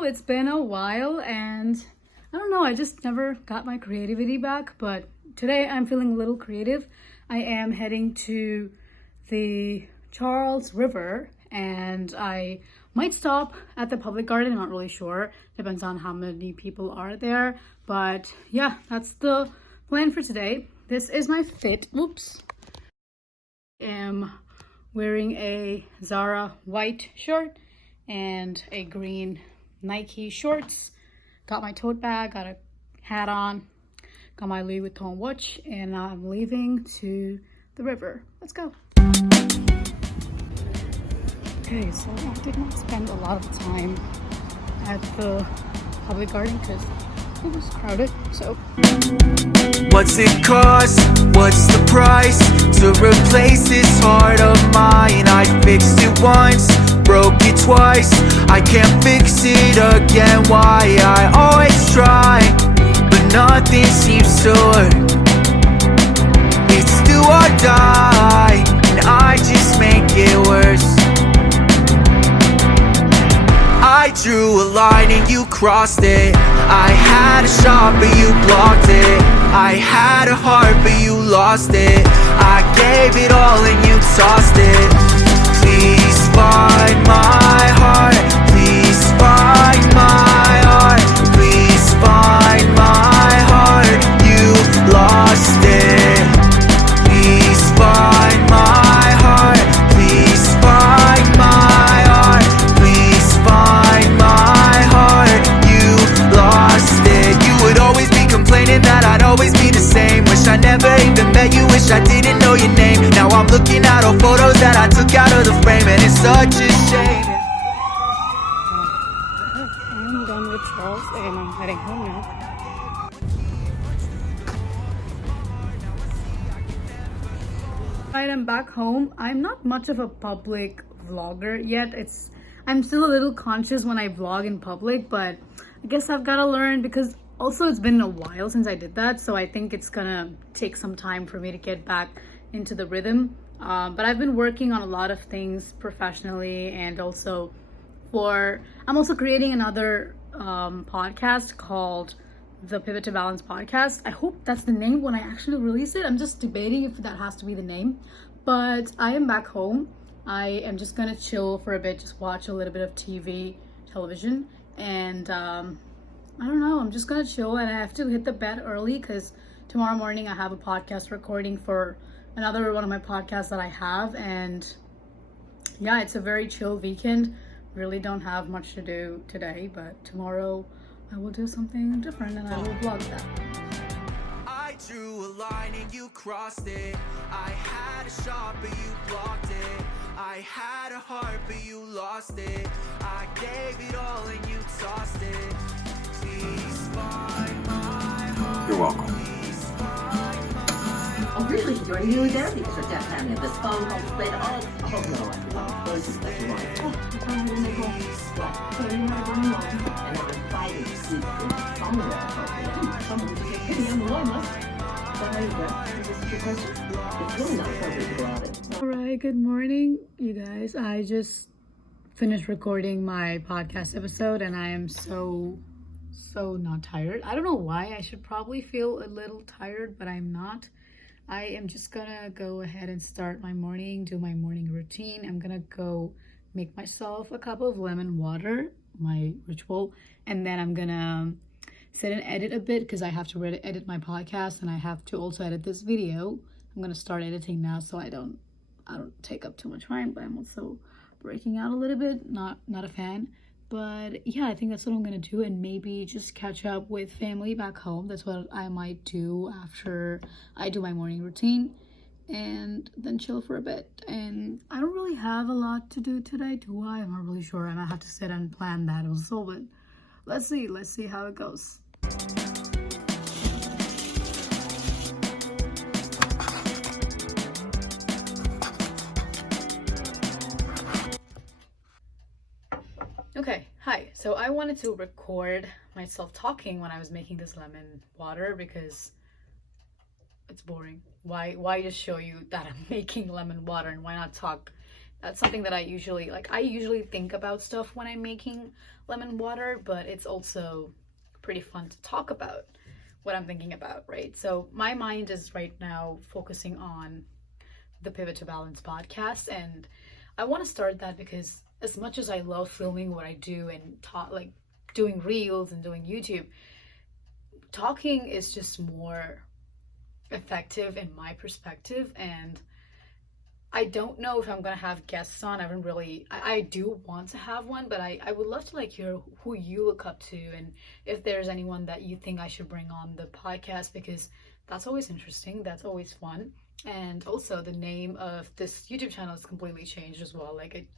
know, it's been a while and I don't know, I just never got my creativity back, but today I'm feeling a little creative. I am heading to the Charles River and I might stop at the public garden, not really sure. Depends on how many people are there. But yeah, that's the plan for today. This is my fit. Oops. I am wearing a Zara white shirt and a green Nike shorts. Got my tote bag, got a hat on, got my Louis Vuitton watch, and I'm leaving to the river. Let's go. Okay, so I did not spend a lot of time at the public garden because it was crowded, so. What's it cost? What's the price to replace this heart of mine? I fixed it once, broke it twice. I can't fix it again. Why? I always try, but nothing seems to work. It's do or die, and I just make it worse. I drew a line and you crossed it. I had a shot but you blocked it. I had a heart but you lost it. I gave it all and you tossed it. Please find my heart. Please find my heart. Please find my heart. You lost it. Please find my heart. Please find my heart. Please find my heart. You lost it. You would always be complaining that I'd always be the same. Wish I never even met you. Wish I didn't know your name. Now I'm looking at all photos that I took out of the frame, and it's such a shame. I'm done with Charles and I'm heading home now. Right, I'm back home. I'm not much of a public vlogger yet. I'm still a little conscious when I vlog in public, but I guess I've got to learn because also it's been a while since I did that, so I think it's gonna take some time for me to get back into the rhythm. But I've been working on a lot of things professionally, and also I'm also creating another podcast called the Pivot to Balance podcast. I hope that's the name when I actually release it. I'm just debating if that has to be the name, but I am back home. I am just gonna chill for a bit, just watch a little bit of television, and I don't know, I'm just gonna chill, and I have to hit the bed early because tomorrow morning I have a podcast recording for another one of my podcasts that I have, and yeah, it's a very chill weekend. Really don't have much to do today, but tomorrow I will do something different and I will vlog that. I drew a line and you crossed it. I had a shot but you blocked it. I had a heart but you lost it. I gave it all and you tossed it. Please find my heart. You're welcome. I'm really enjoying you there because we're deaf family of this phone call played all no, those is the one. Oh, it's on the nickel. What? So you have one more. And I'm fighting to see someone to get pity on the homeless. So how you go? Is this your question? It's really not appropriate to go out it. Alright, good morning, you guys. I just finished recording my podcast episode and I am so not tired. I don't know why. I should probably feel a little tired, but I'm not. I am just gonna go ahead and start my morning, do my morning routine. I'm gonna go make myself a cup of lemon water, my ritual, and then I'm gonna sit and edit a bit because I have to edit my podcast and I have to also edit this video. I'm gonna start editing now so I don't take up too much time, but I'm also breaking out a little bit, not a fan. But yeah, I think that's what I'm gonna do, and maybe just catch up with family back home. That's what I might do after I do my morning routine, and then chill for a bit. And I don't really have a lot to do today, do I? I'm not really sure. I might have to sit and plan that also, but let's see how it goes. Okay, hi. So I wanted to record myself talking when I was making this lemon water because it's boring. Why just show you that I'm making lemon water, and why not talk That's something that I usually like. I usually think about stuff when I'm making lemon water, but it's also pretty fun to talk about what I'm thinking about, right? So my mind is right now focusing on the Pivot to Balance podcast, and I want to start that because as much as I love filming what I do and talk, like doing reels and doing YouTube, talking is just more effective in my perspective. And I don't know if I'm gonna have guests on. I haven't really. I do want to have one, but I would love to like hear who you look up to and if there's anyone that you think I should bring on the podcast, because that's always interesting. That's always fun. And also the name of this YouTube channel is completely changed as well. Like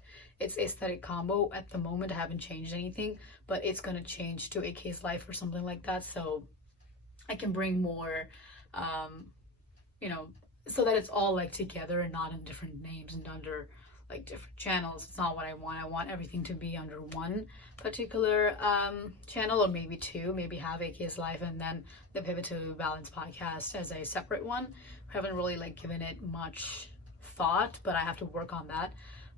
it's Aesthetic Combo at the moment. I haven't changed anything, but it's gonna change to AK's Life or something like that. So I can bring more, you know, so that it's all like together and not in different names and under like different channels. It's not what I want. I want everything to be under one particular channel, or maybe two, maybe have AK's Life and then the Pivot to Balance podcast as a separate one. I haven't really like given it much thought, but I have to work on that.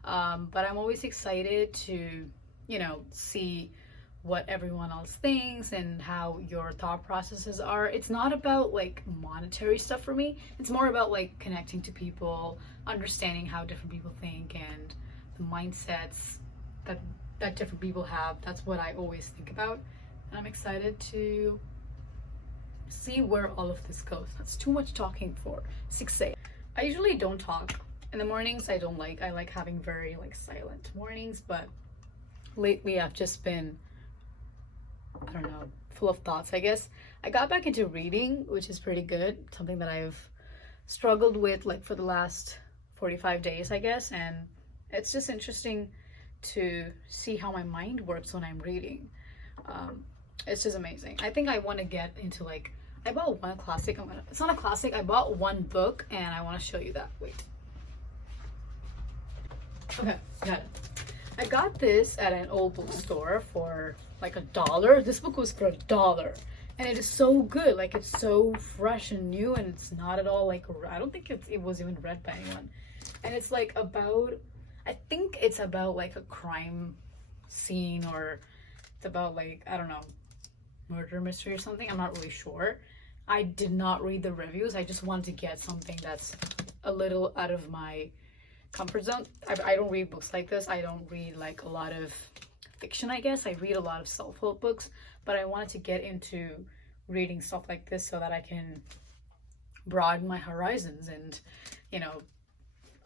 But I'm always excited to, you know, see what everyone else thinks and how your thought processes are. It's not about like monetary stuff for me. It's more about like connecting to people, understanding how different people think and the mindsets that different people have. That's what I always think about. And I'm excited to see where all of this goes. That's too much talking for 6 a.m. I usually don't talk in the mornings. I like having very like silent mornings, but lately I've just been, I don't know, full of thoughts, I guess. I got back into reading, which is pretty good. Something that I've struggled with like for the last 45 days, I guess. And it's just interesting to see how my mind works when I'm reading. It's just amazing. I think I want to get into like, I bought one classic. It's not a classic. I bought one book and I want to show you that. Wait. Okay, got it. I got this at an old bookstore for like $1. This book was for $1, and it is so good. Like it's so fresh and new, and it's not at all like, I don't think it was even read by anyone. And it's like about, I think it's about like a crime scene, or it's about like, I don't know, murder mystery or something. I'm not really sure. I did not read the reviews. I just wanted to get something that's a little out of my comfort zone. I don't read books like this. I don't read like a lot of fiction, I guess. I read a lot of self-help books, but I wanted to get into reading stuff like this so that I can broaden my horizons. And you know,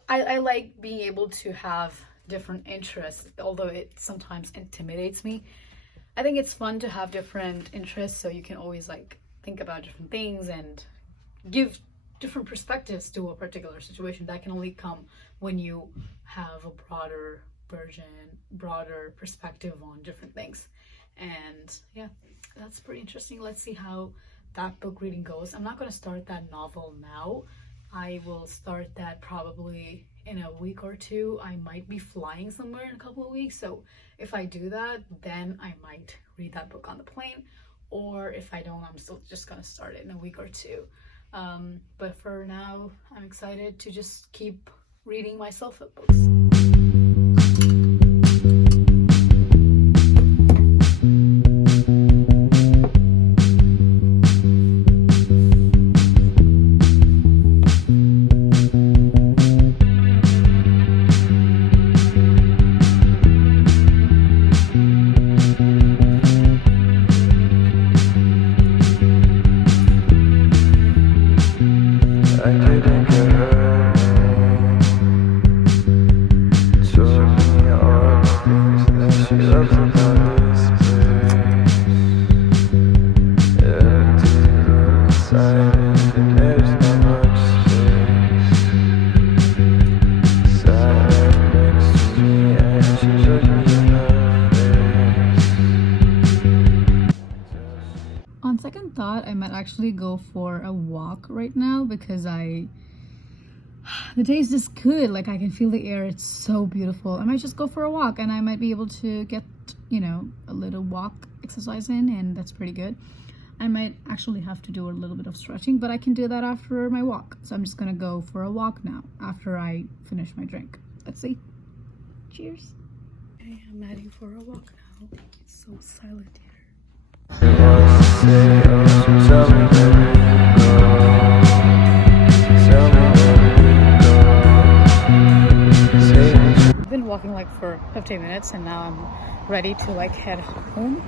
I like being able to have different interests, although it sometimes intimidates me. I think it's fun to have different interests, so you can always like think about different things and give different perspectives to a particular situation. That can only come when you have a broader perspective on different things. And yeah, that's pretty interesting. Let's see how that book reading goes. I'm not going to start that novel now. I will start that probably in a week or two. I might be flying somewhere in a couple of weeks, so if I do that, then I might read that book on the plane, or if I don't, I'm still just gonna start it in a week or two. But for now, I'm excited to just keep reading my self-help books. On second thought, I might actually go for a walk right now because the day is just good. Like I can feel the air. It's so beautiful. I might just go for a walk and I might be able to get, you know, a little walk exercise in, and that's pretty good. I might actually have to do a little bit of stretching, but I can do that after my walk. So I'm just gonna go for a walk now after I finish my drink. Let's see. Cheers. Okay, I'm heading for a walk now. It's so silent here. I've been walking like for 15 minutes and now I'm ready to like head home.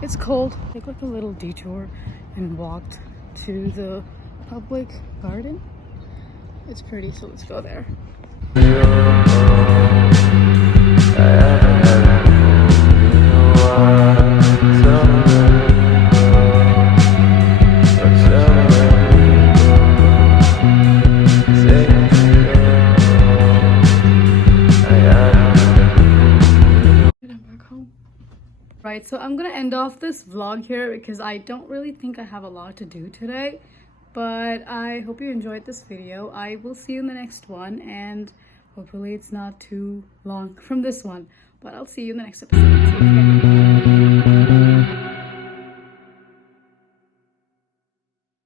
It's cold. Took like a little detour and walked to the public garden. It's pretty, so let's go there. Right, so I'm gonna end off this vlog here because I don't really think I have a lot to do today, but I hope you enjoyed this video. I will see you in the next one, and hopefully it's not too long from this one, but I'll see you in the next episode. Take care.